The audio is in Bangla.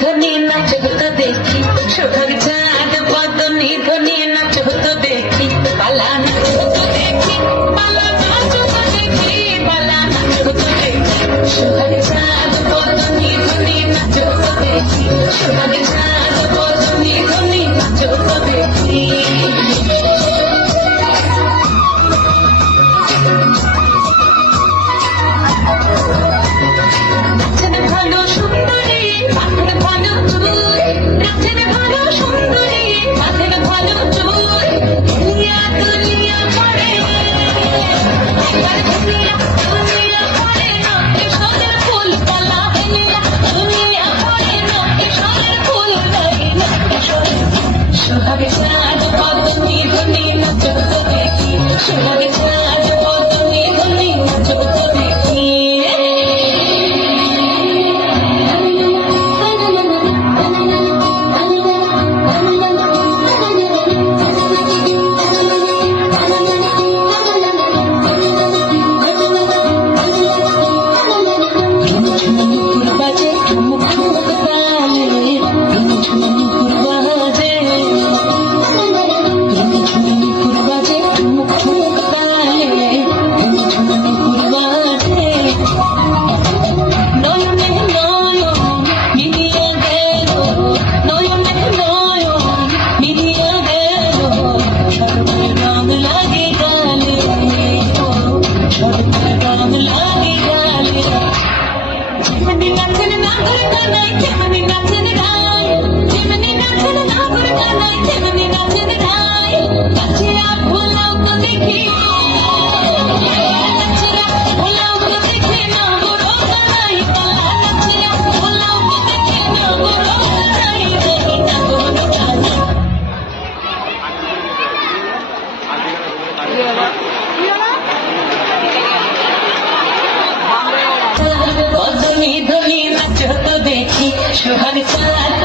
ধ্বনি নাচব তো দেখি, সোহাগ চাঁদ বদনী ধ্বনি নাচব তো দেখি, পালা নাচব তো দেখি, পালা নাচব তো দেখি, পালা নাচব তো দেখি, সোহাগ চাঁদ বদনী ধ্বনি নাচব তো দেখি, সোহাগ চাঁদ বদনী ধ্বনি নাচব তো দেখি। সোহাগ চাঁদ বদনী ধ্বনি নাচব তো দেখি, সোহাগ চাঁদ বদনী ধ্বনি নাচব তো দেখি। বদনী ধ্বনি নাচব তো দেখি, সোহাগ চাঁদ